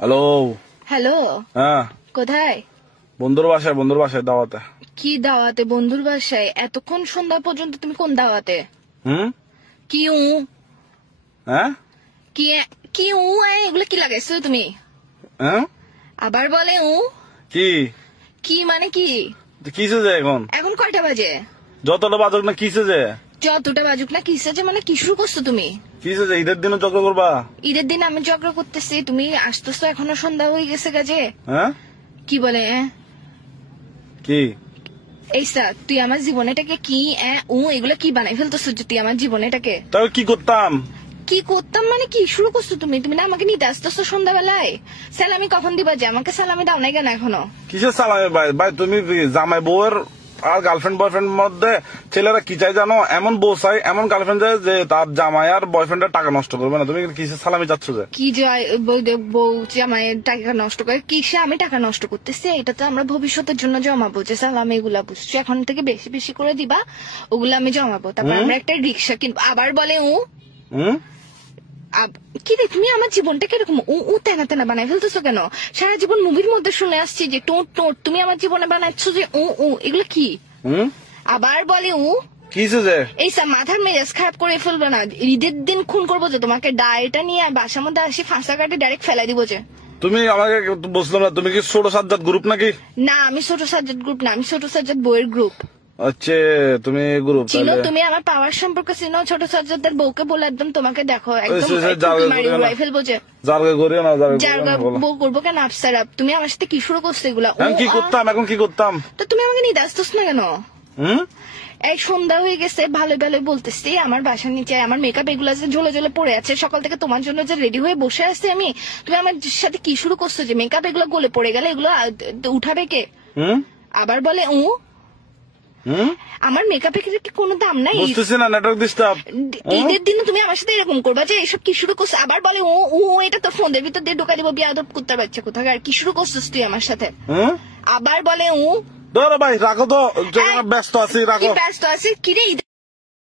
Hello. Hello, হ্যাঁ, কোথায়? বন্ধুর বাসায় দাওয়াতে। কি দাওয়াতে? বন্ধুর বাসায়? এতক্ষণ সন্ধ্যা পর্যন্ত তুমি কোন দাওয়াতে? কি উ হ্যাঁ, কি কি উ এগুলো কি লাগাইছো তুমি? হ্যাঁ, আবার বলে উ কি কি মানে কি? কিসে যে এখন এখন কয়টা বাজে? যতটা বাজক না কিসে যে যতটা বাজুক না কিসে মানে কি শুরু করছো তুমি? কিসে যে ঈদের দিনে চক্র করবা? ঈদের দিন আমি ঝগড়া করতেছি, তুমি আসতেছো এখনো সন্ধ্যা হয়ে গেছে কাজে। হ্যাঁ, কি বলে কি এই স্যার, তুই আমার জীবনেটাকে কি এগুলো কি বানাই ফেলতেছো যে তুই আমার জীবনেটাকে? তাহলে কি করতাম? কি করতাম মানে কি শুরু করছো তুমি? তুমি না আমাকে নিতে আসতেছো সন্ধ্যাবেলায়? সালামি কখন দিবা? যে আমাকে সালামি দাও নাই কেন এখনো? কিসের সালামে ভাই? ভাই তুমি জামাই বউয়ের আর গার্লফ্রেন্ড বয়ফ্রেন্ড মধ্যে ছেলেরা কি চাই জানো? এমন বউ চাই, এমন গার্লফ্রেন্ড চাই যে তার জামাই আর বয়ফ্রেন্ডের টাকা নষ্ট করবে না। তুমি কিসের সালামি চাচ্ছ যে? কি যায় বউ জামাইয়ের টাকা নষ্ট করে? কিসে আমি টাকা নষ্ট করতেছি? এটা তো আমরা ভবিষ্যতের জন্য জমাবো, যে সালামি এগুলা বুঝছো এখন থেকে বেশি বেশি করে দিবা, ওগুলো আমি জমাবো, তারপর আমরা একটা রিক্সা কিনবো। আবার বলে কি রে, তুমি আমার জীবনটাকে এরকম তেনা তেনা বানাই ফেলতেছো কেন? সারা জীবন মুভির মধ্যে শুনে আসছি যে টোট টোট, তুমি আমার জীবনে বানাচ্ছ যে এগুলো কি? আবার বলে কিসে যে? এই মাথার মেজাজ খারাপ করে ফেলবে না। ঈদের দিন খুন করবো যে তোমাকে, ডায়েটা নিয়ে বাসার মধ্যে আসি ফাঁসা কাটে ডাইরেক্ট ফেলাই দিব যে। তুমি আমাকে বুঝলাম না, তুমি কি ছোট সাজ্জাদ গ্রুপ নাকি? না, আমি ছোট সাজ্জাদ গ্রুপ না, আমি ছোট সাজ্জাদ বইয়ের গ্রুপ। আচ্ছা, তুমি গ্রুপ চিনো? তুমি আমার পাওয়ার সম্পর্কে চিনো? ছোট সাজ্জাদের বউকে বলে একদম তোমাকে দেখো একদম ফেলবো যে। জারগা করিও না, জারগা বউ করবো কেন? আপসারাপ, তুমি আমার সাথে কি শুরু করছো এগুলা? কি করতাম এখন? কি করতাম? তো তুমি আমাকে নিতে আসতেছ না কেন? এই সন্ধ্যা হয়ে গেছে, ভালো ভালো বলতেছি, আমার বাসার নিচে আমার মেকআপ এগুলা যে ঝোলে ঝোলে পড়ে আছে, সকাল থেকে তোমার জন্য যে রেডি হয়ে বসে আছি আমি, তুমি আমার সাথে কি শুরু করছো যে মেকআপ এগুলো গলে পড়ে গেলে এগুলো উঠাবে কে? আবার বলে আমার মেকআপের কি কোনো দাম নাই? বুঝতেছি না, নেটওয়ার্ক ডিস্টার্ব। ঈদের দিনে তুমি আমার সাথে এরকম করবা যে এসব কি শুরু করছো? আবার বলে এটা তো ফোনের ভিতর দিয়ে ঢোকা দিব, বিয়াদব কুত্তার বাচ্চা কোথায়। আর কি শুরু করছিস তুই আমার সাথে? আবার বলে ধরো ভাই, রাখো তো, ব্যস্ত আছি, রাখো। ব্যস্ত আছি কি রে?